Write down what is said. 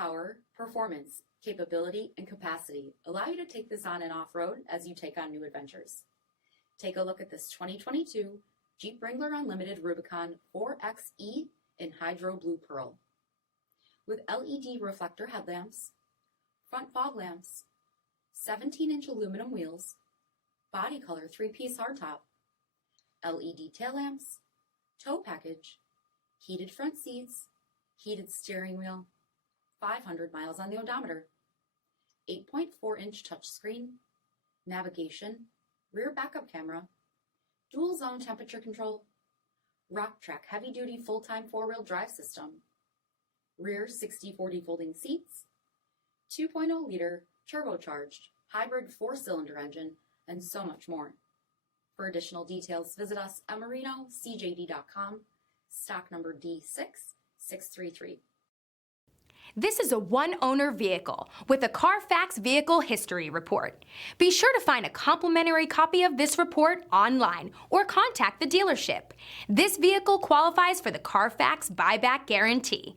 Power, performance, capability, and capacity allow you to take this on and off-road as you take on new adventures. Take a look at this 2022 Jeep Wrangler Unlimited Rubicon 4xe in Hydro Blue Pearl. With LED reflector headlamps, front fog lamps, 17-inch aluminum wheels, body color 3-piece hardtop, LED tail lamps, tow package, heated front seats, heated steering wheel, 500 miles on the odometer, 8.4-inch touchscreen, navigation, rear backup camera, dual zone temperature control, rock track heavy-duty full-time 4-wheel drive system, rear 60/40 folding seats, 2.0-liter turbocharged hybrid 4-cylinder engine, and so much more. For additional details, visit us at marinocjd.com, stock number D6633. This is a one-owner vehicle with a CARFAX Vehicle History Report. Be sure to find a complimentary copy of this report online or contact the dealership. This vehicle qualifies for the CARFAX Buyback Guarantee.